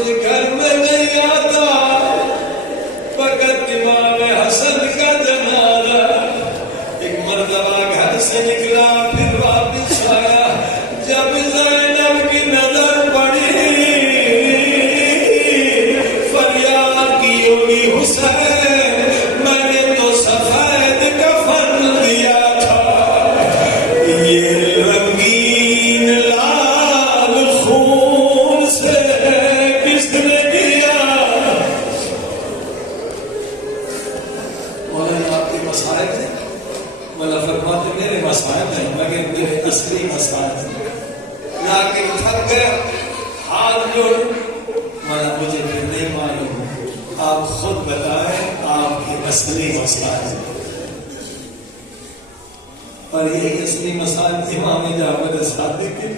مسجد گھر میں نہیں آتا، فقط امام حسن کا جنازہ۔ ایک مرتبہ گھر سے نکلا پھر واپس آیا، جب زینب کی نظر پڑی فریاد کی ہوگی حسین میں نے تو سفید کفن دیا تھا، یہ رنگین لال خون سے کس نے کیا؟ مولانا آپ کے مسائل ہیں، مولا فرماتے میرے مسائل ہیں مگر میرے اصلی مسائل ہیں، لیکن تھک گئے ہاتھ جوڑ، مولا مجھے پھر نہیں معلوم، آپ خود بتائیں آپ کی اصلی مسائل ہیں۔ اور یہ اصلی مسائل امام جعفر صادق کے